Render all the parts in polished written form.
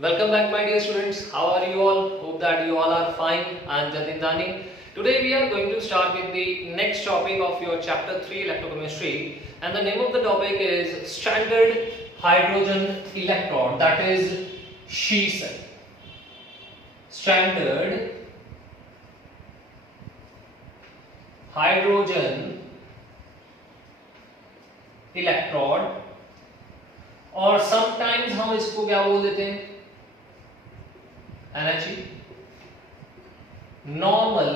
Welcome back, my dear students. How are you all? Hope that you all are fine. I am Jatin Dani. Today we are going to start with the next topic of your chapter 3 electrochemistry, and the name of the topic is standard hydrogen electrode, that is She cell. Standard hydrogen electrode, और sometimes हम इसको क्या बोल देते हैं, NHE, normal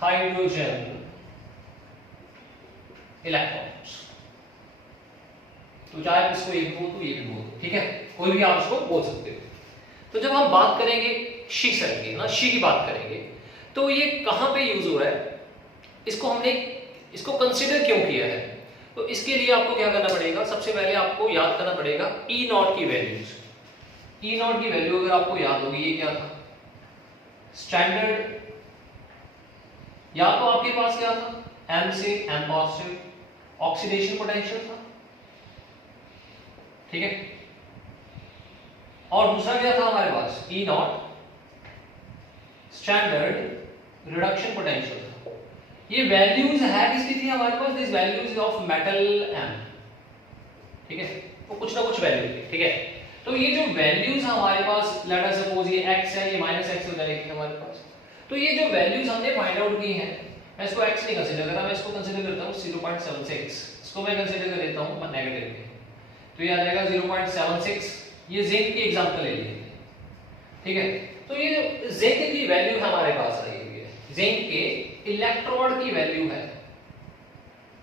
hydrogen electrons. तो चाहे इसको एक बोल तो ये भी बोल, ठीक है, कोई भी आप इसको बोल सकते हो। तो जब हम बात करेंगे शी सेल की ना, शी की बात करेंगे, तो ये कहां पे यूज हो रहा है, इसको कंसीडर क्यों किया है, तो इसके लिए आपको क्या करना पड़ेगा, सबसे पहले आपको याद करना पड़ेगा ई नॉट की वैल्यूज। ई नॉट की वैल्यू अगर आपको याद होगी, ये क्या था, स्टैंडर्ड, या तो आपके पास क्या था, M से M पॉजिटिव ऑक्सीडेशन पोटेंशियल था, ठीक है, और दूसरा क्या था हमारे पास, E naught standard reduction potential था। ये वैल्यूज है किसकी थी हमारे पास, this values of metal M, ठीक है, तो कुछ ना कुछ वैल्यू थी, ठीक है। तो ये जो वैल्यूज हमारे पास, लेट अस सपोज ये x है, ये -x हो जाएगी हमारे पास। तो ये जो वैल्यूज हमने फाइंड आउट की हैं, मैं इसको x नहीं कंसीडर कर रहा, मैं इसको कंसीडर करता हूं 0.76, इसको मैं कंसीडर कर लेता हूं नेगेटिव में, तो ये आ जाएगा 0.76। ये जिंक की एग्जांपल ले लिए, ठीक है। तो ये जो जिंक की वैल्यू हमारे पास आई हुई है, जिंक के इलेक्ट्रोड की वैल्यू है,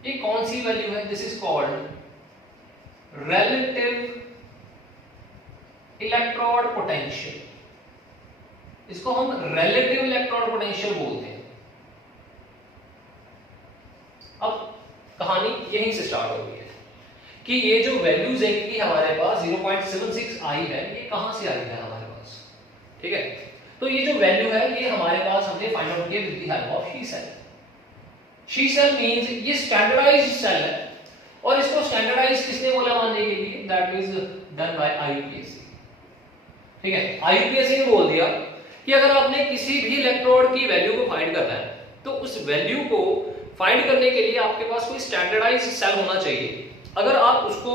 ये कौन सी वैल्यू है, this is called relative electrode potential. इसको हम रिलेटिव इलेक्ट्रोड पोटेंशियल बोलते हैं। अब कहानी यहीं से स्टार्ट हो गई है कि ये जो वैल्यूज है कि हमारे पास 0.76 आई है, ये कहां से आई है हमारे पास, ठीक है। तो ये जो वैल्यू है, ये हमारे पास हमने फाइंड आउट किया with the help of SHE cell. SHE cell means ये स्टैंडर्डाइज्ड सेल है, और इसको स्टैंडर्डाइज किसने बोला मानने के लिए, that is done by IUPAC, ठीक है। IUPAC ने बोल दिया कि अगर आपने किसी भी इलेक्ट्रोड की वैल्यू को फाइंड करना है, तो उस वैल्यू को फाइंड करने के लिए आपके पास कोई स्टैंडर्डाइज्ड सेल होना चाहिए। अगर आप उसको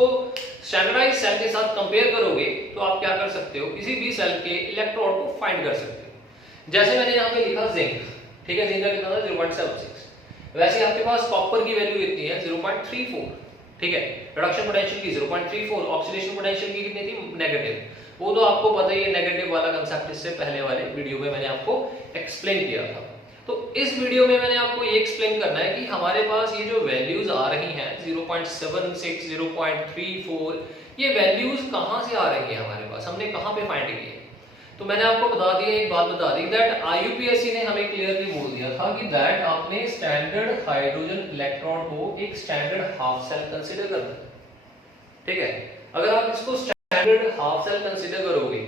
स्टैंडर्डाइज्ड सेल के साथ कंपेयर करोगे, तो आप क्या कर सकते हो, किसी भी सेल के इलेक्ट्रोड को फाइंड कर सकते हो। जैसे मैंने यहाँ पे लिखा जिंक, ठीक है, जिंक का कितना था 0.76, वैसे आपके पास कॉपर की वैल्यू कितनी है 0.34, ठीक है, रिडक्शन पोटेंशियल की 0.34, ऑक्सीडेशन पोटेंशियल की कितनी थी नेगेटिव, वो तो आपको पता ही है, नेगेटिव वाला कांसेप्ट इससे पहले वाले वीडियो में मैंने आपको एक्सप्लेन किया था। तो इस वीडियो में मैंने आपको ये एक्सप्लेन करना है कि हमारे पास ये जो वैल्यूज आ रही हैं 0.76, 0.34, ये वैल्यूज कहां से आ रही है हमारे पास, हमने कहां पे फाइंड की है। तो मैंने आपको बता दिया, एक बात बता दी, दैट IUPAC ने हमें क्लियरली बोल दिया था कि दैट आपने स्टैंडर्ड हाइड्रोजन इलेक्ट्रोड को एक स्टैंडर्ड हाफ सेल कंसीडर करना है, ठीक है। अगर आप इसको स्टैंडर्ड हाफ सेल कंसीडर करोगे,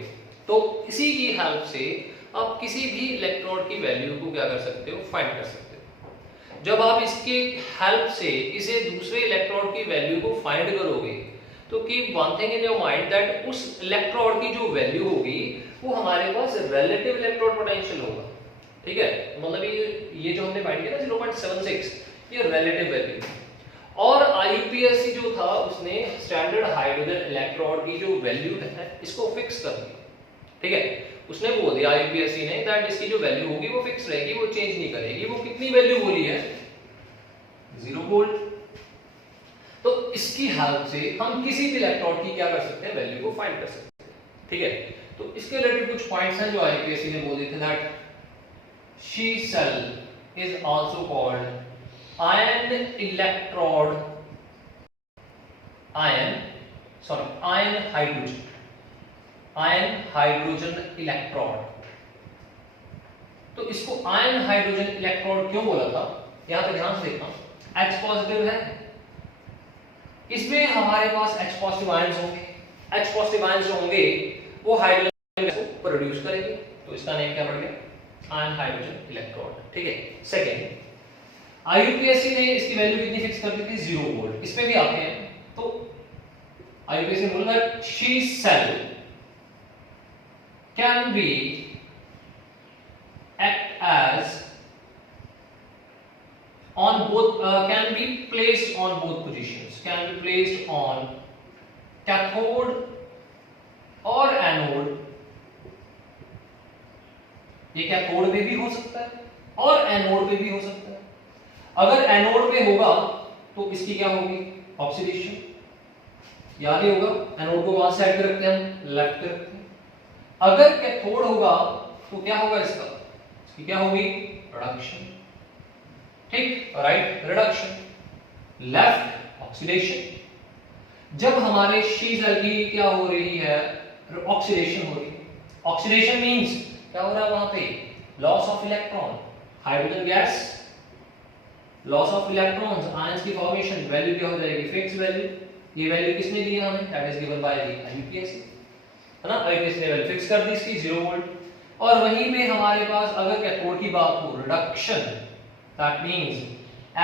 तो इसी की हेल्प से आप किसी भी इलेक्ट्रोड की वैल्यू को क्या कर सकते हो, फाइंड कर सकते हो। जब आप इसके हेल्प से इसे दूसरे इलेक्ट्रोड की वैल्यू को फाइंड करोगे, तो keep one thing in your mind that उस इलेक्ट्रोड की जो वैल्यू होगी वो हमारे पास रिलेटिव इलेक्ट्रोड पोटेंशियल होगा, ठीक है। मतलब ये जो हमने फाइंड किया ना 0.76, ये रिलेटिव वैल्यू, और IUPAC जो था उसने स्टैंडर्ड हाइड्रोजन इलेक्ट्रोड की जो वैल्यू है इसको फिक्स कर दिया, ठीक है। उसने बोल दिया IUPAC ने दैट इसकी जो वैल्यू होगी वो फिक्स रहेगी, वो चेंज नहीं करेगी। वो कितनी वैल्यू बोली है, 0 वोल्ट। तो इसकी हेल्प से हम किसी भी इलेक्ट्रोड की क्या कर सकते हैं, वैल्यू को फाइंड कर सकते हैं, ठीक है। तो इसके रिलेटेड कुछ पॉइंट्स हैं जो IUPAC ने बोल दिए थे, that SHE cell is also called ion electrode, ion hydrogen electrode. तो इसको आयन हाइड्रोजन इलेक्ट्रोड क्यों बोला था, यहां पे ध्यान से देखना, H पॉजिटिव है, इसमें हमारे पास H पॉजिटिव आयंस होंगे, H पॉजिटिव आयंस जो होंगे वो हाइड्रोजन को प्रोड्यूस करेंगे, तो इसका नेम क्या पड़ गया, आयन हाइड्रोजन इलेक्ट्रोड, ठीक है। सेकंड, IUPAC ने इसकी वैल्यू कितनी फिक्स कर दी थी, 0 वोल्ट। इसमें भी आते हैं, तो IUPAC rule that she cell can be act as on both can be placed on both positions, can be placed on cathode or anode. ये कैथोड पे भी हो सकता है और एनोड पे भी हो सकता है। अगर एनोड पे होगा तो इसकी क्या होगी, ऑक्सीडेशन, याद ही होगा एनोड को वहां साइड पे रखते हैं हम, लेफ्ट पे रखते हैं। अगर कैथोड होगा तो क्या होगा इसका, इसकी क्या होगी, रिडक्शन, ठीक, राइट रिडक्शन, लेफ्ट ऑक्सीडेशन। जब हमारे शी सेल की क्या हो रही है, ऑक्सीडेशन हो रही है। ऑक्सीडेशन मींस क्या हो रहा है वहां पे, loss of electron, hydrogen gas, loss of electrons, ions की फॉर्मेशन, वैल्यू क्या हो जाएगी, फिक्स वैल्यू। ये वैल्यू किसने दी है हमें, that is given by the IUPAC, है ना। IUPAC ने वैल्यू फिक्स कर दी इसकी 0 वोल्ट। और वहीं पे हमारे पास अगर कैथोड की बात हो, reduction, that means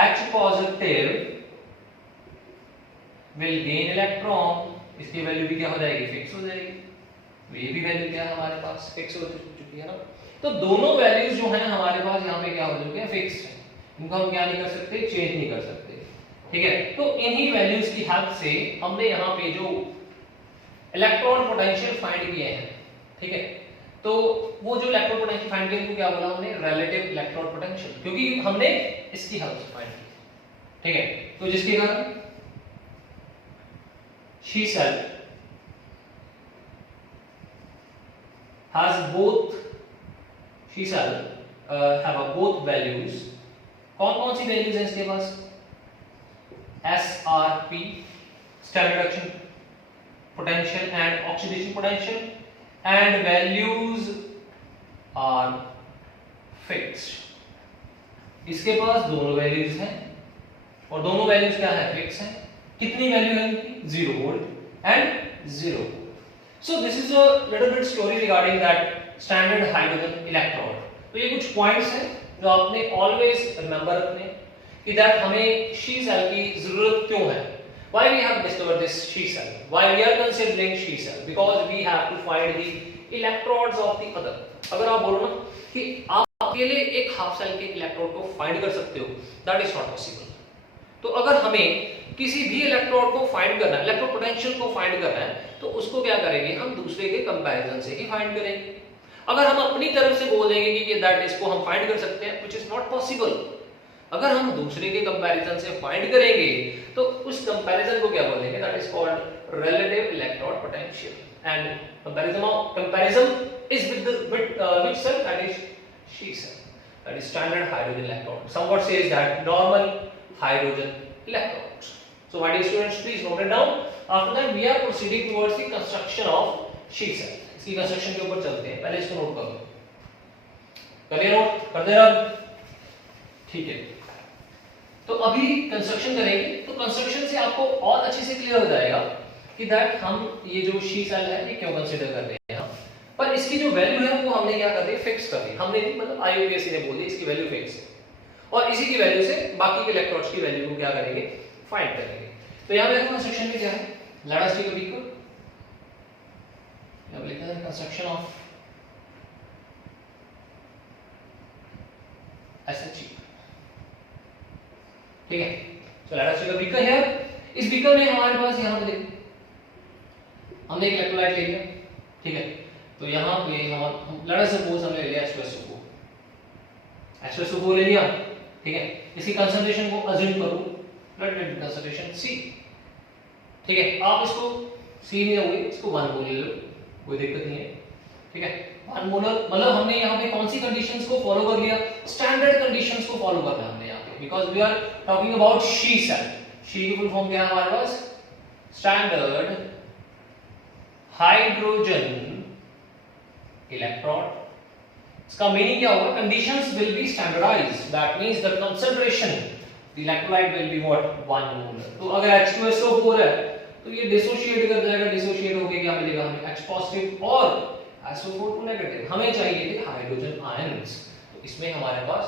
H positive will gain electron, इसकी वैल्यू भी क्या हो जाएगी, फिक्स हो जाएगी। ये भी वैल्यू क्या है हमारे पास, फिक्स हो चुकी है ना। तो दोनों वैल्यूज जो है हमारे पास यहाँ पे क्या हो चुके हैं, फिक्स है। इनको हम क्या नहीं कर सकते, चेंज नहीं कर सकते, ठीक है। तो इन्हीं वैल्यूज की हेल्प से हमने यहाँ पे जो इलेक्ट्रॉन पोटेंशियल फाइंड किए हैं, ठीक है। तो वो जो इलेक्ट्रॉन पोटेंशियल फाइंड किए, क्या बोला हमने, रिलेटिव इलेक्ट्रॉन पोटेंशियल, क्योंकि हमने इसकी हेल्प से फाइंड किया, ठीक है। तो जिसके कारण SHE cell has both, she shall have both values। कौन सी वैल्यूज है इसके पास, SRP standard reduction potential and oxidation potential, and values are fixed. इसके पास दोनों वैल्यूज हैं और दोनों वैल्यूज क्या है, फिक्स है। कितनी वैल्यू है इनकी, 0 volt and 0 volt. So this is a little bit story regarding that standard hydrogen electrode। तो ये कुछ पॉइंट्स हैं जो आपने always remember रखने कि that हमें she cell की जरूरत क्यों है। Why we have discovered this she cell? Why we are considering she cell? Because we have to find the electrodes of the other। अगर आप बोलो ना कि आप अकेले एक हाफ सेल के इलेक्ट्रोड को फाइंड कर सकते हो, that is not possible। तो अगर हमें किसी भी इलेक्ट्रोड को फाइंड करना है, इलेक्ट्रोड पोटेंशियल को फाइंड करना है, तो उसको क्या करेंगे, हम दूसरे के कंपैरिजन से ही फाइंड करेंगे। अगर हम अपनी तरफ से बोल देंगे कि दैट इसको हम फाइंड कर सकते हैं, व्हिच इज नॉट पॉसिबल। अगर हम दूसरे के कंपैरिजन से फाइंड करेंगे तो उस कंपैरिजन को क्या बोलेंगे, that is called relative electrode potential. And comparison is with which cell, that is SHE cell, that is standard hydrogen electrode. Somewhat says that normal hydrogen electrodes। So my dear students, please note it down। After that we are proceeding towards the construction of she cell। इसकी construction के ऊपर चलते हैं, पहले इसको note कर लो, करिए note कर दे रहा, ठीक है। तो अभी कंस्ट्रक्शन करेंगे, तो कंस्ट्रक्शन से आपको और अच्छे से क्लियर हो जाएगा कि दैट हम ये जो she cell है ये क्यों कंसीडर कर रहे हैं। पर इसकी जो वैल्यू है वो हमने क्या कर दी, फिक्स कर दी। हमने नहीं, मतलब IUPAC ने बोल दी इसकी वैल्यू फिक्स है, और इसी की वैल्यू से बाकी के इलेक्ट्रोड्स की वैल्यू को क्या करेंगे, फाइंड करेंगे। तो यहां पे कंस्ट्रक्शन में क्या है, let us take a beaker, अब लिखते हैं कंस्ट्रक्शन ऑफ SHE, ठीक है। So let us take a beaker here. इस बीकर में हमारे पास यहां पे देखिए हमने एक इलेक्ट्रोलाइट ले लिया, ठीक है। तो यहां पे हम लेट अस सपोज हमने ले लिया H2SO4, H2SO4 ले लिया, ठीक है। इसकी कंसंट्रेशन को अज्यूम करो, let it be concentration C, ठीक है। आप इसको C नहीं लोगे, इसको 1 मोल ले लो, कोई दिक्कत नहीं है, ठीक है। 1 मोलर मतलब हमने यहाँ पे कौन सी कंडीशंस को फॉलो कर लिया, स्टैंडर्ड कंडीशंस को फॉलो करना है हमने यहाँ पे, because we are talking about she cell। she की फुल फॉर्म क्या है हमारे पास, स्टैंडर्ड हाइड्रोजन इलेक्ट्रोड। इसका मीनिंग क्या होगा, conditions will be standardised, that means the concentration the electrolyte will be what, 1 molar. तो अगर H2SO4 है तो ये डिसोशिएट कर जाएगा, डिसोशिएट होके क्या मिलेगा हमें, H पॉजिटिव और SO4 नेगेटिव। हमें चाहिए थे हाइड्रोजन आयंस, तो इसमें हमारे पास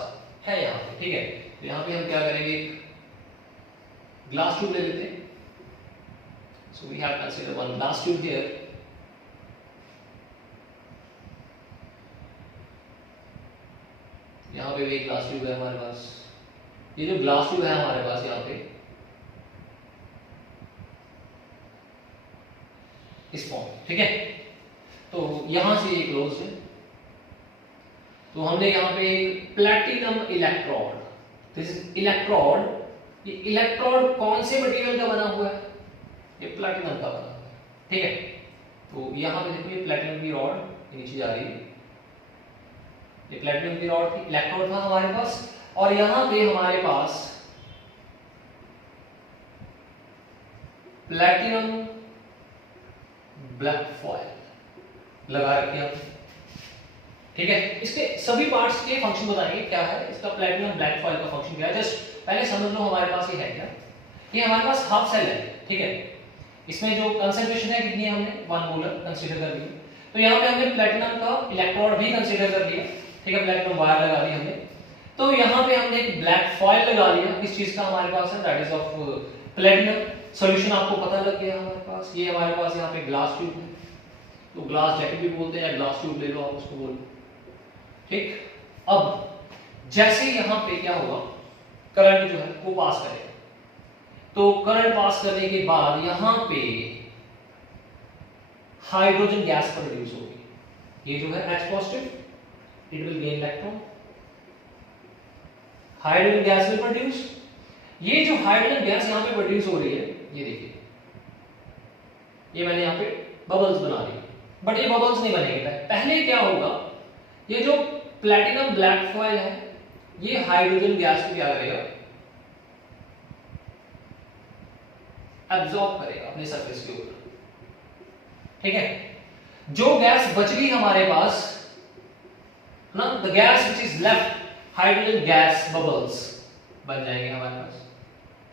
है यहाँ पे, ठीक है। तो यहाँ पे हम क्या करेंगे, ग्लास ट्यूब ले लेते हैं। So we have considered one glass tube here. यहाँ पे भी एक ग्लास ट्यूब है हमारे पास। ये जो ग्लास ट्यूब है हमारे पास यहाँ पे इस फॉर्म, ठीक है। तो यहां से ये क्लोज है। तो हमने यहाँ पे एक platinum electrode, this is electrode. ये इलेक्ट्रोड कौन से मटेरियल का बना हुआ है? ये प्लैटिनम का बना हुआ है, ठीक है। तो यहाँ पे देखो ये प्लैटिनम की रॉड नीचे जा रही है, ये प्लैटिनम की रॉड थी, इलेक्ट्रोड था हमारे पास। और यहाँ पे हमारे पास प्लैटिनम ब्लैक फॉयल लगा रखी है, ठीक है। इसके सभी पार्ट्स के फंक्शन बताएंगे क्या है इसका प्लैटिनम ब्लैक फॉयल का फंक्शन क्या है। जस्ट पहले समझ लो हमारे पास ये है क्या। ये हमारे पास हाफ सेल है, ठीक है। इसमें जो कंसंट्रेशन है कितनी है, हमने 1 मोलर कंसीडर कर लिया। तो यहाँ पे हमने प्लैटिनम का इलेक्ट्रोड भी कंसीडर कर लिया, ठीक है। प्लैटिनम वायर लगा दी हमने। तो यहाँ पे हमने एक ब्लैक फॉयल लगा लिया, किस चीज का हमारे पास है, that is of platinum. Solution आपको पता लग गया हमारे पास। ये हमारे पास यहाँ पे ग्लास ट्यूब है, तो ग्लास जैकेट भी बोलते हैं या ग्लास ट्यूब ले लो आप उसको बोलो, ठीक। अब जैसे यहाँ पे क्या होगा, करंट जो है वो पास करेगा। तो करंट पास करने के बाद यहाँ पे हाइड्रोजन गैस प्रोड्यूस होगी। ये जो है H positive, it will gain electron, hydrogen gas will produce. ये जो हाइड्रोजन गैस यहाँ पे प्रोड्यूस हो रही है, ये देखिए, ये मैंने यहाँ पे बबल्स बना दिए, बट ये बबल्स नहीं बनेंगे। पहले क्या होगा, ये जो प्लैटिनम ब्लैक फॉयल है ये हाइड्रोजन गैस को क्या करेगा, एब्जॉर्ब करेगा अपने सरफेस के ऊपर, ठीक है। जो गैस बच गई हमारे पास ना, the gas which is left, hydrogen gas bubbles बन जाएंगे हमारे पास,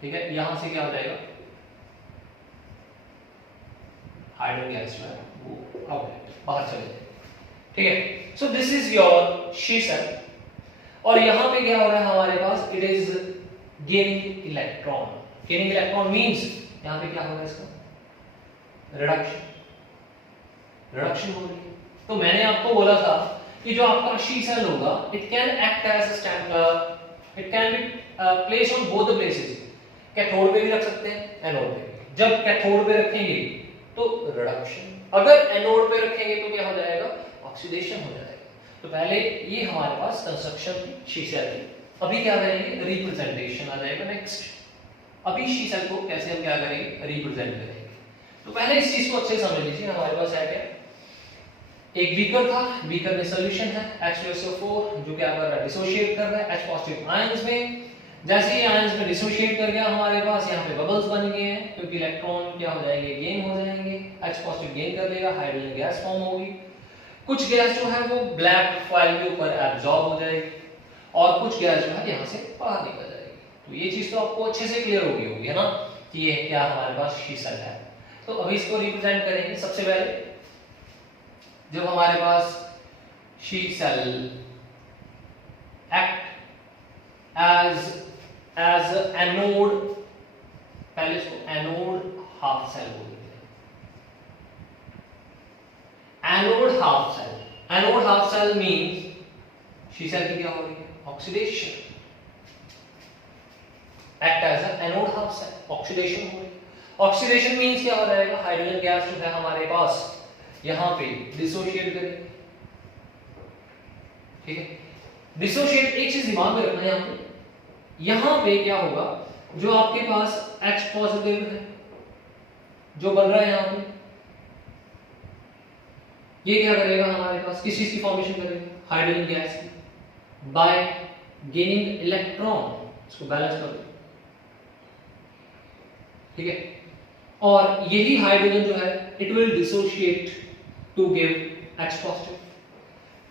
ठीक है। यहां से क्या हो जाएगा, हाइड्रोजन गैस जो है वो आउट बाहर चले जाएगी, ठीक है। So this is your SHE cell. और यहां पे क्या हो रहा है हमारे पास, it is gaining electron. Gaining electron means यहां पे क्या हो रहा है, इसका रिडक्शन, रिडक्शन हो रही है। तो मैंने आपको बोला था कि जो आपका शी सेल होगा, it can act as a stapler, it can be place on both the places. Cathode पे भी रख सकते हैं, एनोड पे भी। जब कैथोड पे रखेंगे तो रिडक्शन, अगर एनोड पे रखेंगे तो क्या हो जाएगा, ऑक्सीडेशन हो जाएगा। तो पहले ये हमारे पास कंस्ट्रक्शन थी शी सेल की। अभी क्या करेंगे, रिप्रेजेंटेशन आ जाएगा नेक्स्ट। अभी शी सेल को कैसे हम क्या करेंगे, रिप्रेजेंट करेंगे। तो पहले इस चीज को अच्छे से समझ लीजिए। हमारे पास है क्या, एक बीकर था, बीकर में सॉल्यूशन है H2SO4 जो क्या कर रहा है, डिसोशिएट कर रहा है H पॉजिटिव आयंस में। जैसे ही आयंस में डिसोशिएट कर गया हमारे पास यहाँ पे बबल्स बन गए हैं, क्योंकि इलेक्ट्रॉन क्या हो जाएंगे, गेन हो जाएंगे। H पॉजिटिव गेन कर लेगा, हाइड्रोजन गैस फॉर्म होगी। कुछ गैस जो है वो ब्लैक फॉयल के ऊपर एब्जॉर्ब हो जाएगी और कुछ गैस जो है यहाँ से बाहर निकल जाएगी। तो ये चीज तो आपको अच्छे से क्लियर होगी है ना, कि ये क्या हमारे पास शी सेल है। तो अभी इसको रिप्रेजेंट करेंगे। सबसे पहले जब हमारे पास SHE cell act as anode, पहले इसको एनोड हाफ सेल बोलते हैं। Anode half cell, anode half cell means SHE cell की क्या हो रही है, oxidation. Act as anode half cell, oxidation हो रही है। ऑक्सीडेशन मींस क्या हो जाएगा, हाइड्रोजन गैस जो है हमारे पास यहां पे डिसोशिएट करेगी, ठीक है। डिसोशिएट, एक चीज दिमाग में रखना है यहां पे क्या होगा, जो आपके पास H पॉजिटिव है जो बन रहा है यहां पे, ये क्या करेगा हमारे पास, किस चीज की फॉर्मेशन करेगा, हाइड्रोजन गैस की, बाय गेनिंग इलेक्ट्रॉन। इसको बैलेंस कर दो, ठीक है। और यही हाइड्रोजन जो है it will dissociate to give H positive.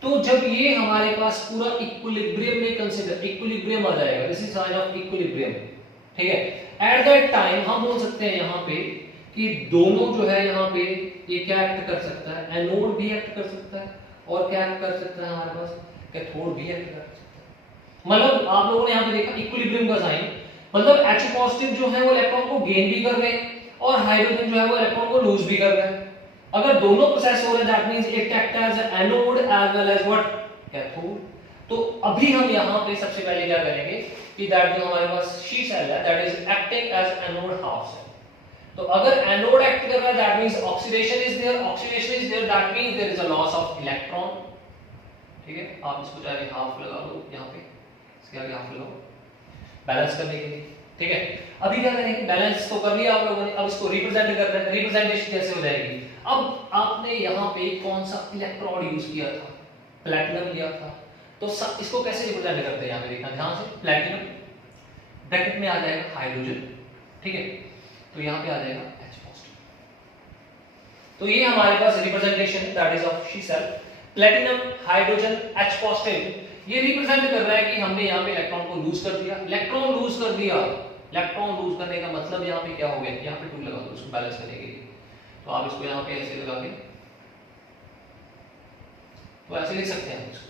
तो जब ये हमारे पास पूरा इक्विलिब्रियम में कंसीडर, इक्विलिब्रियम आ जाएगा, this is sine of equilibrium, ठीक है। एट दैट टाइम हम बोल सकते हैं यहाँ पे कि दोनों जो है यहाँ पे ये क्या एक्ट कर सकता है, एनोड भी एक्ट कर सकता है और क्या एक्ट कर सकता है हमारे पास, कैथोड भी एक्ट कर सकता है। मतलब आप लोगों ने यहाँ पे देखा इक्विलिब्रियम का साइन, मतलब H पॉजिटिव जो है वो इलेक्ट्रॉन को गेन भी कर रहे हैं और हाइड्रोजन जो है वो इलेक्ट्रॉन को लूज भी कर रहा है। अगर दोनों प्रोसेस हो रहे हैं that means it act as anode as well as what cathode. तो अभी हम यहाँ पे सबसे पहले क्या करेंगे कि दैट जो हमारे पास शी सेल है that is acting as anode half cell. तो अगर एनोड एक्ट कर रहा है that means oxidation is there, oxidation is there that means there is a loss of electron. ठीक है, आप इसको चाहे हाफ लगा लो यहाँ पे, इसके आगे हाफ लगाओ बैलेंस करने के लिए। ठीक है, अभी क्या करेंगे, बैलेंस तो कर लिया आप लोगों ने, अब इसको रिप्रेजेंट करना है। रिप्रेजेंटेशन कैसे हो जाएगी, अब आपने यहाँ पे कौन सा इलेक्ट्रोड यूज किया था, प्लैटिनम लिया था, तो इसको कैसे रिप्रेजेंट करते हैं यहाँ पे देखना ध्यान से। प्लैटिनम ब्रैकेट में आ जाएगा हाइड्रोजन, ठीक है, तो यहाँ पे आ जाएगा H पॉजिटिव। तो ये हमारे पास representation that is of SHE cell, platinum hydrogen H positive. ये रिप्रेजेंट कर रहा है कि हमने यहाँ पे इलेक्ट्रॉन को लूज कर दिया, इलेक्ट्रॉन लूज कर दिया। इलेक्ट्रॉन लूज करने का मतलब यहाँ पे क्या हो गया, यहाँ पे 2 लगा दो उसको बैलेंस करने के लिए। तो आप इसको यहाँ पे ऐसे लगा के तो ऐसे लिख सकते हैं इसको,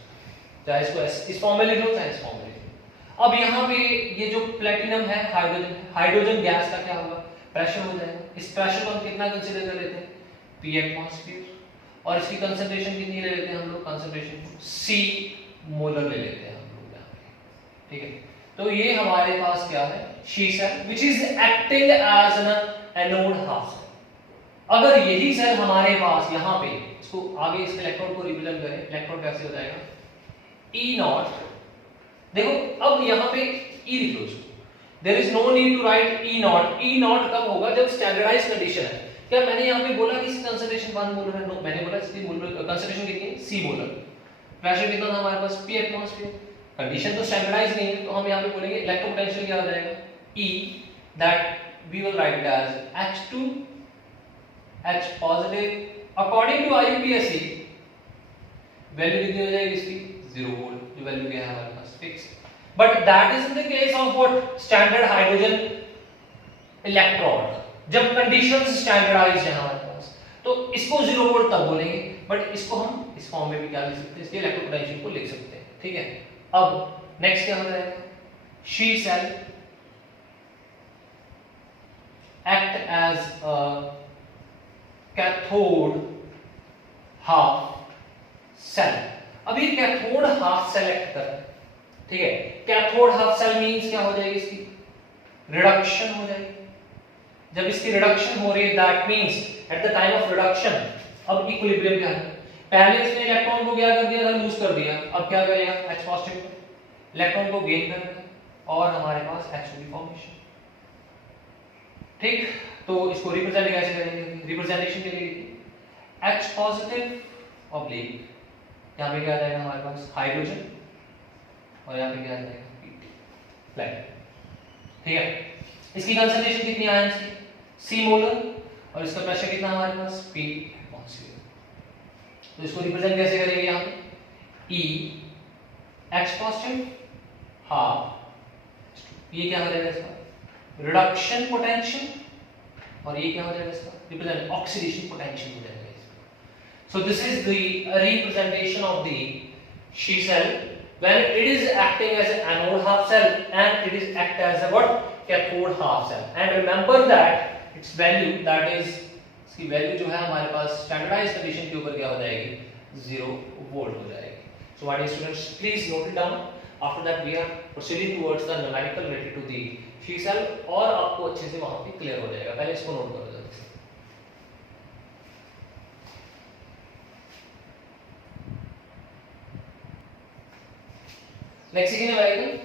चाहे इसको इस फॉर्म में लिख लो चाहे इस फॉर्म में लिख लो। अब यहाँ पे ये जो प्लैटिनम है हाइड्रोजन गैस का क्या होगा, प्रेशर हो जाएगा। इस प्रेशर को हम कितना कंसीडर कर लेते हैं, P एटमॉस्फेयर, और इसकी कंसंट्रेशन कितनी ले लेते हैं हम लोग, कंसंट्रेशन C मोलर ले लेते हैं हम लोग यहाँ पे। ठीक है, तो ये हमारे पास क्या है, SHE cell which is acting as an anode half cell. अगर यही सेल हमारे पास यहाँ पे, इसको आगे इस इलेक्ट्रॉन को रिप्रेजेंट करें, इलेक्ट्रॉन कैसे हो जाएगा, E नॉट। देखो अब यहाँ पे E लिख लो इसको, there is no need to write E naught. E naught कब होगा, जब स्टैंडर्डाइज्ड कंडीशन है। क्या मैंने यहाँ पे बोला कि इसकी कंसंट्रेशन 1 मोलर है, नो, मैंने बोला इसकी कंसंट्रेशन कितनी है, C मोलर। प्रेशर कितना था हमारे पास, P एटमॉस्फेयर। कंडीशन तो स्टैंडर्डाइज नहीं है, तो हम यहाँ पे बोलेंगे इलेक्ट्रो पोटेंशियल क्या हो जाएगा, E that we will write it as H2 H positive according to IUPAC। Value कितनी हो जाएगी इसकी, 0 वोल्ट, जो वैल्यू क्या है हमारे पास fix. But that is in the case of what, standard hydrogen electrode. जब कंडीशंस स्टैंडर्डाइज्ड है हमारे पास तो इसको 0 वोल्ट तब बोलेंगे, बट इसको हम इस फॉर्म में भी क्या लिख सकते हैं, इसके इलेक्ट्रो पोटेंशियल को लिख सकते हैं। ठीक है, अब नेक्स्ट क्या हो जाएगा, SHE cell act as a cathode half cell. अब ये कैथोड हाफ सेल एक्ट कर रहा है। ठीक है, कैथोड हाफ सेल मींस क्या हो जाएगी, इसकी रिडक्शन हो जाएगी। जब इसकी रिडक्शन हो रही है that means at the time of reduction, अब इक्विलिब्रियम क्या है, पहले इसने इलेक्ट्रॉन को क्या कर दिया था, लूज कर दिया, अब क्या करेगा, H पॉजिटिव इलेक्ट्रॉन को गेन करेगा और हमारे पास H2 की फॉर्मेशन। ठीक, तो इसको रिप्रेजेंट कैसे करेंगे, रिप्रेजेंटेशन के लिए H पॉजिटिव ऑब्लिक, यहाँ पे क्या आ जाएगा हमारे पास हाइड्रोजन और यहाँ पे क्या आ जाएगा प्लैटिनम। ठीक है, इसकी कंसंट्रेशन कितनी आयंस की, C मोलर, और इसका प्रेशर कितना हमारे पास, P एटमॉस्फेयर। तो इसको रिप्रेजेंट कैसे करेंगे यहाँ पे, E H पॉजिटिव हाफ, ये क्या हो जाएगा इसका रिडक्शन पोटेंशियल, और ये क्या हो जाएगा इसका रिप्रेजेंट ऑक्सीडेशन पोटेंशियल हो जाएगा इसका। So this is the representation of the SHE cell when it is acting as an anode half cell and it is act as a what, cathode half cell। and remember that its value, that is इसकी value जो है हमारे पास standardised condition के ऊपर क्या हो जाएगी, 0 volt हो जाएगी। So what is students, please note it down. After that we are proceeding towards the numerical related to the SHE cell, और आपको अच्छे से वहां पे क्लियर हो जाएगा। पहले इसको नोट करो जल्दी से। Next second numerical,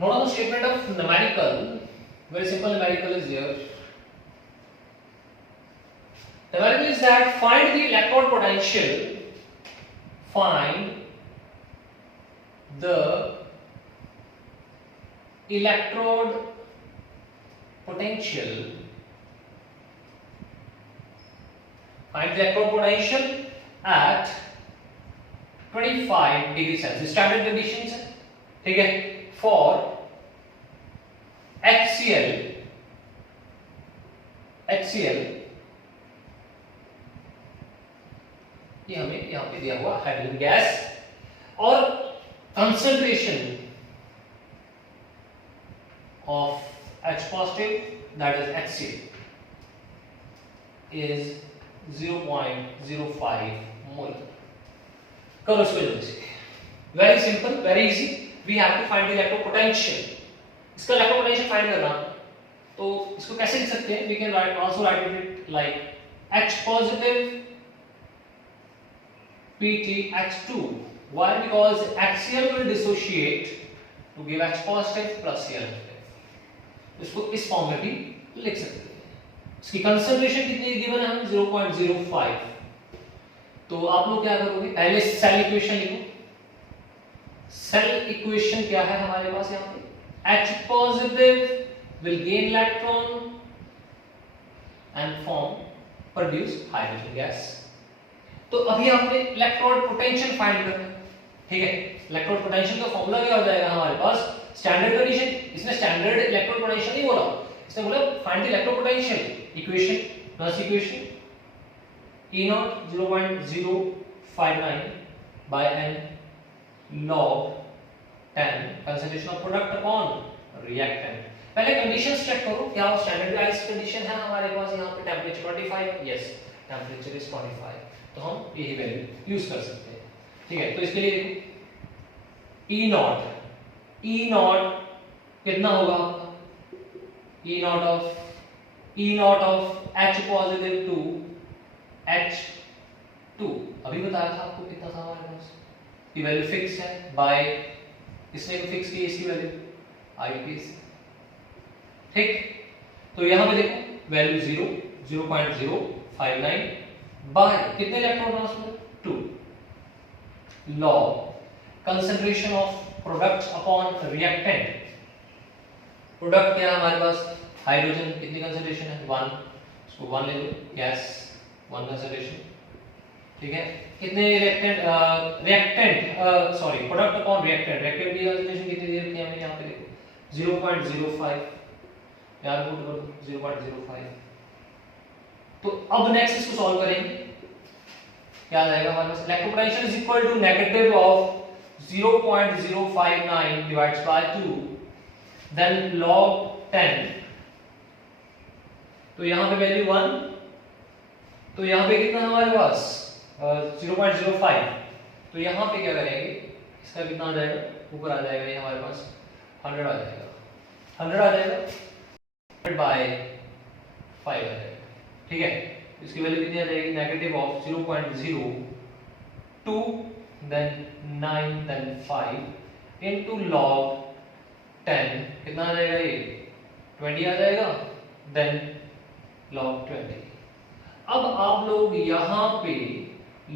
note on the statement of numerical, very simple numerical is here. Numerical is that find the electrode potential, find the electrode potential, find the electrode potential at 25 degree Celsius, standard conditions है, ठीक है, for HCl ये हमें यहाँ पे दिया हुआ hydrogen gas और concentration of H positive, that is HCl, is 0.05 mole. करो इसको जल्दी से. Very simple, very easy. We have to find the electropotential. इसका electropotential find करना, तो इसको कैसे लिख सकते हैं? We can also write it like H positive PtH2. Why? Because HCl will dissociate to give H positive plus Cl. इसको इस फॉर्म में भी लिख सकते हैं. इसकी कंसंट्रेशन कितनी गिवन है? हम 0.05. तो आप लोग क्या करोगे? पहले सेल इक्वेशन लिखो. सेल इक्वेशन क्या है हमारे पास यहाँ पे? H positive will gain electron and produce hydrogen gas. तो अभी आपने इलेक्ट्रोड पोटेंशियल फाइंड करना है. ठीक है, इलेक्ट्रोड पोटेंशियल का फॉर्मूला क्या हो जाएगा हमारे पास? Standard condition. इसने स्टैंडर्ड इलेक्ट्रोड पोटेंशियल नहीं बोला, इसने बोला find the electrode potential. Equation plus equation E0 0.059 by n log 10 concentration of product upon reactant. पहले कंडीशंस चेक करो, क्या वो स्टैंडर्डाइज्ड कंडीशन है हमारे पास. यहाँ पे टेंपरेचर 25, यस टेंपरेचर इज 25, तो हम यही वैल्यू यूज कर सकते हैं. ठीक है, तो इसके लिए E0 कितना होगा आपका? E0 of H positive to H2 अभी बताया था आपको कितना था हमारे पास. ये वैल्यू फिक्स है बाय, इसने फिक्स की इसकी वैल्यू IPC. ठीक, तो यहां पे देखो वैल्यू 0.059 बाय कितने electron transfer? 2 log concentration of products upon reactant. Product क्या है हमारे पास? हाइड्रोजन. कितनी कंसंट्रेशन है? 1. इसको 1 ले लो. Gas 1 concentration. ठीक है, कितने sorry product upon reactant. Reactant की कंसंट्रेशन कितनी दे रखी है हमें यहाँ पे देखो 0.05. यार पुट कर दो 0.05. तो अब नेक्स्ट इसको सॉल्व करेंगे. क्या आ जाएगा हमारे पास? Electrode potential is equal to negative of 0.059 divided by 2, then log 10. तो यहां पे वैल्यू 1, तो यहां पे कितना हमारे पास 0.05. तो यहां पे क्या करेंगे? इसका कितना आ जाएगा? ऊपर आ जाएगा ये हमारे पास 100 आ जाएगा. 100 आ जाएगा 100 by 5 आ जाएगा. ठीक है, इसकी वैल्यू कितनी आ जाएगी? Negative of 0.02 then 9 then 5 into log 10 कितना आ जाएगा? ये 20 आ जाएगा. then log 20. अब आप लोग यहाँ पे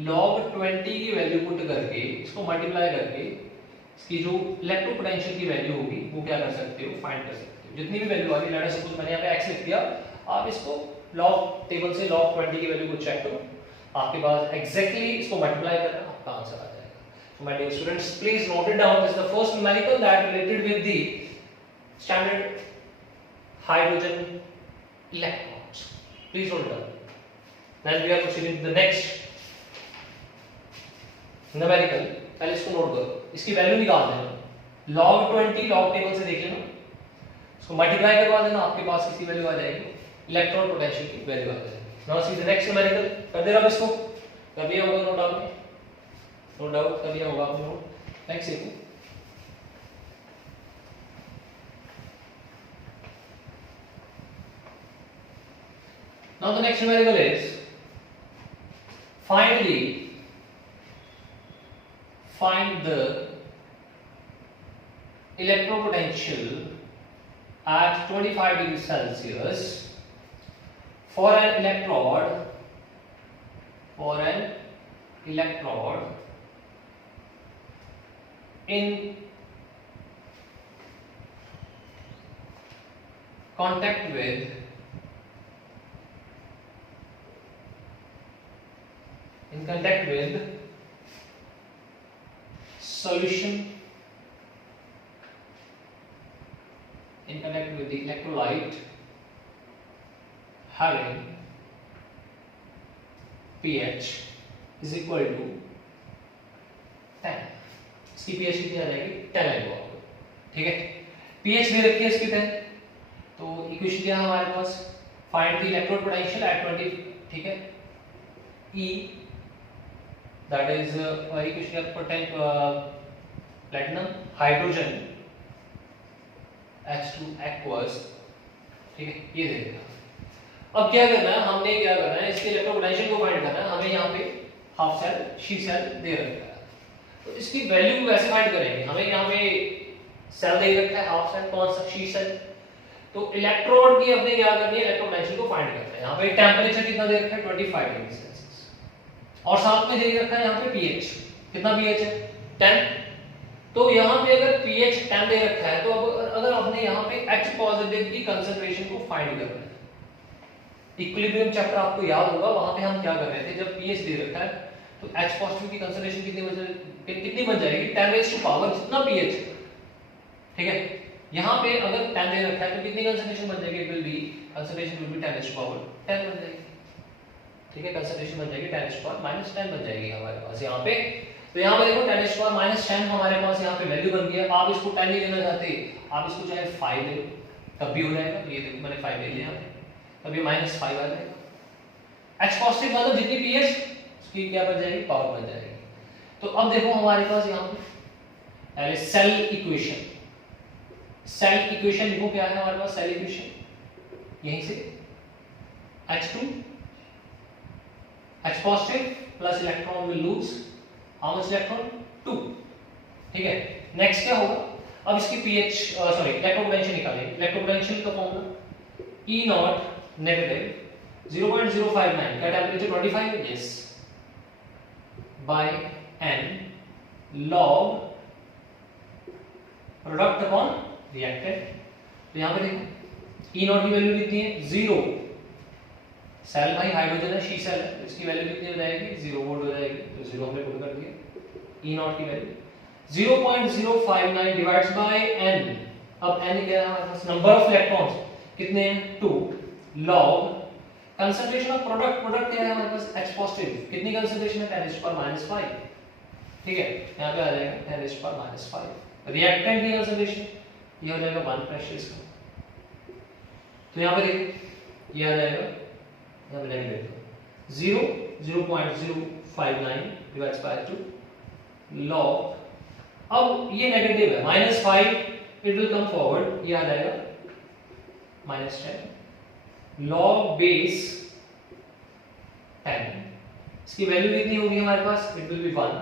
log 20 की वैल्यू पुट करके इसको मल्टीप्लाई करके इसकी जो इलेक्ट्रो पोटेंशियल की वैल्यू होगी वो क्या कर सकते हो? फाइंड कर सकते हो. जितनी भी वैल्यू आ रही है, सपोज मैंने यहाँ पे x लिख दिया, आप इसको log टेबल से log 20 की वैल्यू को चेक करो, आपके पास एग्जैक्टली इसको मल्टीप्लाई करना, आपका आंसर आ जाएगा. So my dear students, please note it down. This is the first numerical that related with the standard hydrogen electrons. Please note it down. Then we are proceeding to the next numerical. पहले इसको note करो, इसकी value निकाल देना. log 20 log table से देख लेना, इसको मल्टीप्लाई करवा देना, आपके पास किसकी वैल्यू आ जाएगी? इलेक्ट्रॉन पोटेंशियल की वैल्यू आ जाएगी. Now see the next numerical. कर देना इसको, कभी होगा नोट आपने, नो डाउट कभी होगा आप लोग. नेक्स्ट देखो, now the next numerical is find the electropotential at 25 degrees Celsius for an electrode in contact with solution, in contact with the electrolyte having pH is equal to 10। इसकी pH कितनी आ जाएगी 10 लगेगा आपको, ठीक है। पीएच भी रखी है इसकी 10, तो इक्वेशन क्या है हमारे पास, find the electrode potential at 20, ठीक है। E दैट इज इक्वेशन का प्लैटिनम हाइड्रोजन H2 aqueous, ठीक है, ये दे देगा। अब क्या करना है, हमने क्या करना है, इसके इलेक्ट्रोड पोटेंशियल को फाइंड करना है। हमें यहाँ पे हाफ सेल शी सेल दे रखा है, तो इसकी वैल्यू को कैसे फाइंड करेंगे। हमें यहाँ पे सेल दे रखा है हाफ सेल, कौन सा, शी सेल। तो इलेक्ट्रोड की अपने क्या करनी है, इलेक्ट्रोड पोटेंशियल को फाइंड करना है। यहाँ पे टेंपरेचर कितना दे रखा है 25 डिग्री सेल्सियस, और साथ में दे रखा है यहाँ पे पीएच, कितना पीएच है 10। तो यहाँ पे अगर pH 10 दे रखा है, तो अब अगर आपने यहाँ पे H पॉजिटिव की कंसंट्रेशन को फाइंड करना है, इक्विलिब्रियम चैप्टर आपको याद होगा, वहां पे हम क्या कर रहे थे, जब pH दे रखा है तो H पॉजिटिव की कंसंट्रेशन कितनी बन जाएगी 10 रेज़ टू पावर जितना pH, ठीक है। यहाँ पे अगर 10 दे रखा है तो कितनी कंसंट्रेशन बन जाएगी, it will be concentration will be 10 raise to power 10 बन जाएगी, ठीक है। कंसंट्रेशन बन जाएगी 10 रेज़ टू पावर -10 बन जाएगी हमारे पास यहाँ पे। तो यहाँ पे देखो 10 रेज़ टू पावर -10 हमारे पास यहाँ पे वैल्यू बन गई है। आप इसको 10 नहीं लेना चाहते, आप इसको चाहे 5 ले लो तब भी हो जाएगा। ये देखो मैंने 5 ले लिया, तब ये -5 आ जाएगा। H पॉजिटिव मतलब जितनी pH उसकी क्या बन जाएगी, पावर बन जाएगी। तो अब देखो हमारे पास यहाँ पे पहले सेल इक्वेशन, सेल इक्वेशन लिखो, क्या है हमारे पास सेल इक्वेशन, यहीं से H2 H positive plus electron will lose how much electron 2, ठीक है। नेक्स्ट क्या होगा, अब इसकी pH सॉरी इलेक्ट्रोड पोटेंशियल निकालेंगे। इलेक्ट्रोड पोटेंशियल का फॉर्मूला E नॉट नेगेटिव 0.059 का टेंपरेचर 25 है, yes, by n log product upon reactant. तो यहां पे देखो E नॉट की वैल्यू कितनी है 0, सेल भाई हाइड्रोजन है, शी सेल है, इसकी वैल्यू कितनी हो जाएगी 0 वोल्ट हो जाएगी, तो 0 हमने पुट कर दिया। E नॉट की वैल्यू 0.059 डिवाइड्स बाय n, अब n क्या है हमारे पास, नंबर ऑफ इलेक्ट्रॉन्स कितने हैं 2, log concentration of product, product क्या है हमारे पास H पॉजिटिव, कितनी कंसंट्रेशन है 10 पर -5, ठीक है। यहां पे आ जाएगा 10 पर -5। रिएक्टेंट की कंसंट्रेशन ये हो जाएगा 1 प्रेशर का, तो यहां पे देखिए ये आ जाएगा, यहां पे नेगेटिव 0.059 डिवाइड्स बाय 2 log, अब ये नेगेटिव है -5, इट विल कम फॉरवर्ड, ये आ जाएगा -10 log बेस 10, इसकी वैल्यू कितनी होगी हमारे पास, it will B 1,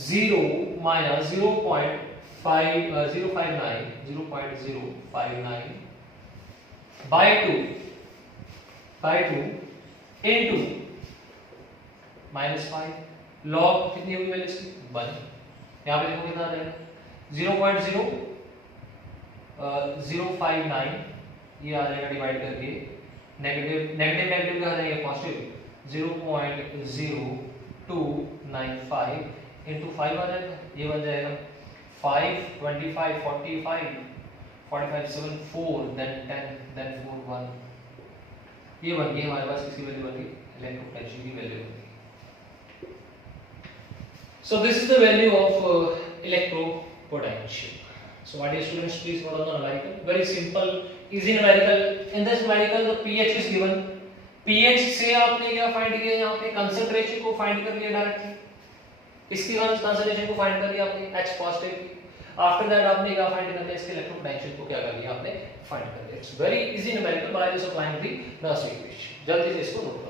0 minus 0.059 by 2 into -5 log कितनी होगी वैल्यू इसकी 1। यहाँ पे देखो कितना आ जाएगा 0.059 ये आ जाएगा डिवाइड करके नेगेटिव नेगेटिव का आ जाएगा पॉजिटिव 0.0295 into 5 आ जाएगा, ये बन जाएगा 5 25 45 45 7 4 then 10 then 4 1, ये बन गई हमारे पास किसकी वैल्यू बन गई, इलेक्ट्रोड पोटेंशियल की वैल्यू बन गई। So this is the value of electrode potential. So my dear students, please follow the numerical. Very simple, easy numerical. In this numerical, the pH is given. pH से आपने क्या find किया, यहाँ पे concentration को find कर लिया directly, इसकी कंसंट्रेशन को फाइंड कर लिया आपने H पॉजिटिव की। आफ्टर दैट आपने क्या फाइंड कर लिया, इसके इलेक्ट्रोड पोटेंशियल को क्या कर लिया आपने फाइंड कर लिया। It's very easy numerical by just applying the NOS equation. जल्दी से इसको नोट करो।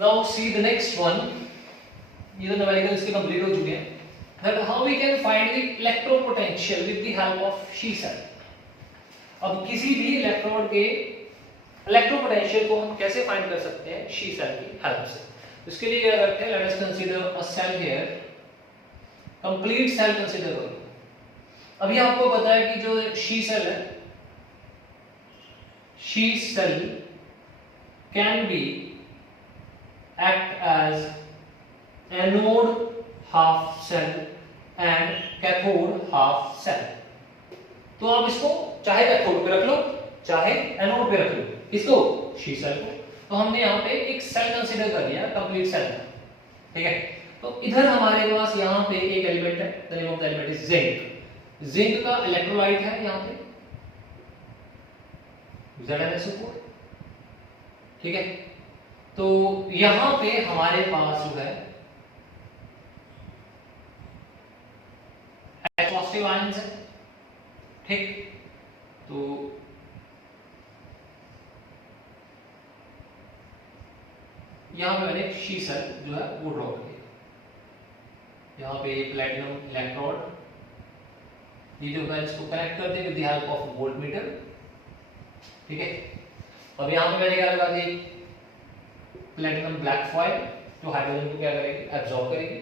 Now see the next one, ये तो न्यूमेरिकल इसके कंप्लीट हो चुके हैं। That how we can find the electrode potential with the help of she cell। अब किसी भी इलेक्ट्रोड के इलेक्ट्रोड पोटेंशियल को हम कैसे फाइंड कर सकते हैं, शी सेल की हेल्प से। इसके लिए क्या करते हैं, let us consider a cell here, complete cell consider करो। अभी आपको पता है कि जो शी सेल है, SHE cell can be act as anode half cell and cathode half cell। तो आप इसको चाहे कैथोड पे रख लो चाहे एनोड पे रख लो, इसको शी सेल को। तो हमने यहाँ पे एक सेल कंसीडर कर लिया, कंप्लीट सेल, ठीक है। तो इधर हमारे पास यहाँ पे एक एलिमेंट है, the name of the element is zinc. Zinc का इलेक्ट्रोलाइट है यहाँ पे ZnSO4, ठीक है। तो यहाँ पे हमारे पास जो है H पॉजिटिव आयंस है, ठीक। तो यहाँ पे मैंने शी सेल जो है वो ड्रॉ कर दिया। यहाँ पे प्लेटिनम इलेक्ट्रोड, ये जो है इसको कनेक्ट कर दे with the help of voltmeter, ठीक है। अब यहाँ पे मैंने क्या लगा दी, प्लेटिनम ब्लैक फॉइल जो हाइड्रोजन को क्या करेगी, एब्जॉर्ब करेगी।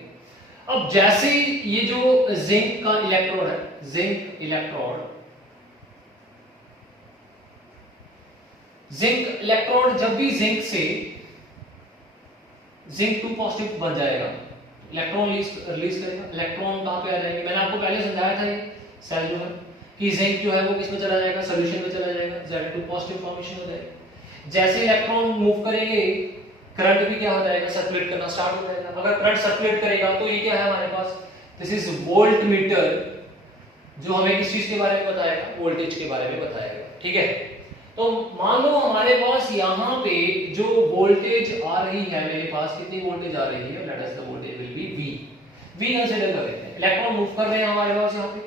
अब जैसे ये जो जिंक का इलेक्ट्रोड है, जिंक इलेक्ट्रोड जब भी जिंक से जिंक 2 पॉजिटिव बन जाएगा, इलेक्ट्रॉन रिलीज करेगा। इलेक्ट्रॉन कहां पे आ जाएंगे, मैंने आपको पहले समझाया था ये सेल जो है कि जिंक जो है वो किस में चला जाएगा, सॉल्यूशन में चला जाएगा, Zn2 पॉजिटिव फॉर्मेशन हो जाएगा। जैसे इलेक्ट्रॉन मूव करेंगे करंट भी क्या हो जाएगा, सर्कुलेट करना स्टार्ट हो जाएगा। अगर करंट सर्कुलेट करेगा तो ये क्या है हमारे पास, दिस इज वोल्ट मीटर, जो हमें किस चीज के बारे में बताएगा, वोल्टेज के बारे में बताएगा, ठीक है। तो मान लो हमारे पास यहाँ पे जो वोल्टेज आ रही है, मेरे पास कितनी वोल्टेज आ रही है, let us the voltage will be V consider कर लेते हैं। इलेक्ट्रॉन मूव कर रहे हैं हमारे पास यहाँ पे,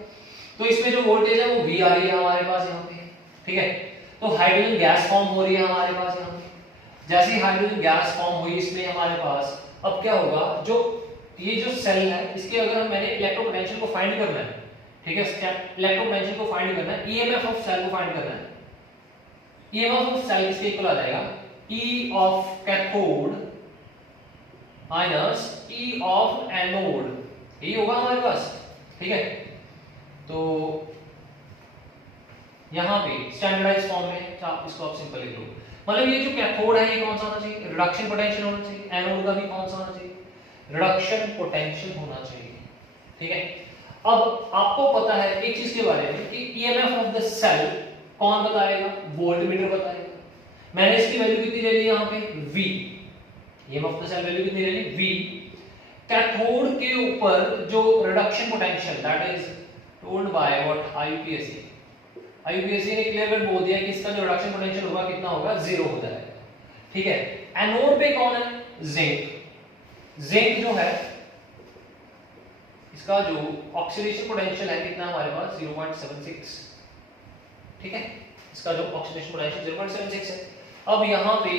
तो इसमें जो वोल्टेज है वो V आ रही है हमारे पास यहाँ पे, ठीक है। तो हाइड्रोजन गैस फॉर्म हो रही है हमारे पास यहाँ पे। जैसे ही हाइड्रोजन गैस फॉर्म हुई इसमें हमारे पास, अब क्या होगा, जो ये जो सेल है इसके अगर मैंने इलेक्ट्रोपोटेंशियल को फाइंड करना है, ठीक है, इलेक्ट्रोपोटेंशियल को फाइंड करना है, EMF ऑफ सेल को फाइंड करना है। EMF ऑफ सेल इसके इक्वल आ जाएगा E of cathode minus E of anode, यही होगा हमारे पास, ठीक है। तो यहाँ पे स्टैंडर्डाइज फॉर्म में इसको आप सिंपल लिख लो, मतलब ये जो कैथोड है ये कौन सा होना चाहिए, रिडक्शन पोटेंशियल होना चाहिए। एनोड का भी कौन सा होना चाहिए, रिडक्शन पोटेंशियल होना चाहिए, ठीक है। अब आपको पता है एक चीज के बारे में कि EMF ऑफ द सेल कौन बताएगा, वोल्टमीटर बताएगा। मैंने इसकी वैल्यू कितनी ले ली यहाँ पे, V। EMF of the cell value कितनी ले ली, V। कैथोड के ऊपर जो reduction potential, that is told by what, IUPAC ने क्लियर कट बोल दिया कि इसका जो रिडक्शन पोटेंशियल होगा कितना होगा, 0 हो जाएगा, ठीक है। एनोड पे कौन है, जिंक जो है इसका जो ऑक्सीडेशन पोटेंशियल है कितना हमारे पास, 0.76, ठीक है। इसका जो ऑक्सीडेशन पोटेंशियल 0.76 है। अब यहाँ पे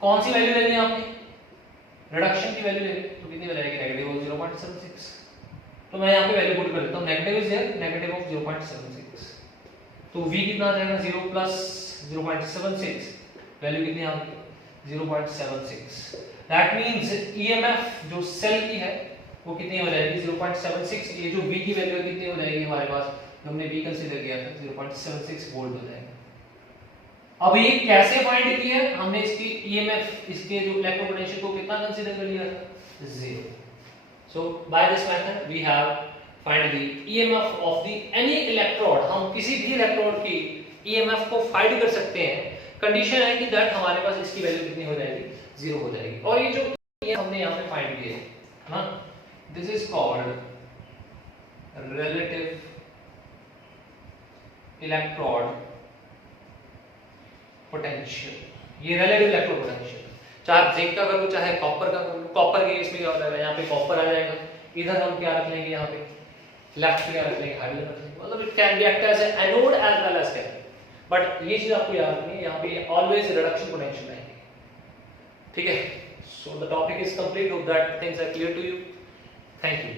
कौन सी वैल्यू लेनी है आपने, रिडक्शन की वैल्यू लेनी, तो कितनी हो जाएगी, नेगेटिव 0.76। तो मैं यहाँ पे वैल्यू पुट कर देता हूँ, negative is here, negative of 0.76। तो V कितना आ जाएगा, 0 प्लस 0.76, वैल्यू कितनी आ गई, 0.76। दैट मींस EMF जो सेल की है वो कितनी हो जाएगी, 0.76। ये जो V की वैल्यू कितनी हो जाएगी हमारे पास, हमने V कंसीडर किया था, 0.76 वोल्ट हो जाएगा। अब ये कैसे फाइंड किया, हमने इसकी EMF, इसके जो इलेक्ट्रोपोटेंशियल को कितना कंसीडर कर लिया था, 0। So by this method we have find the EMF of the any electrode. हम किसी भी इलेक्ट्रोड की EMF को फाइंड कर सकते हैं, कंडीशन है कि दैट हमारे पास इसकी वैल्यू कितनी हो जाएगी, 0 हो जाएगी। और ये जो हमने यहाँ पे फाइंड किया है ना, this is called relative electrode potential. ये रिलेटिव इलेक्ट्रोड पोटेंशियल, चाहे जिंक का कर लो चाहे कॉपर का कर लो। कॉपर के केस में क्या हो जाएगा, यहाँ पे कॉपर आ जाएगा, इधर हम क्या रख लेंगे, यहाँ पे लेफ्ट पे क्या रख लेंगे, हाइड्रोजन रख लेंगे। मतलब it can be act as anode as well as cathode, but ये चीज आपको याद रखनी है, यहाँ पे ऑलवेज रिडक्शन पोटेंशियल रहेंगे, ठीक है। So the topic is complete, hope that things are clear to you. Thank you.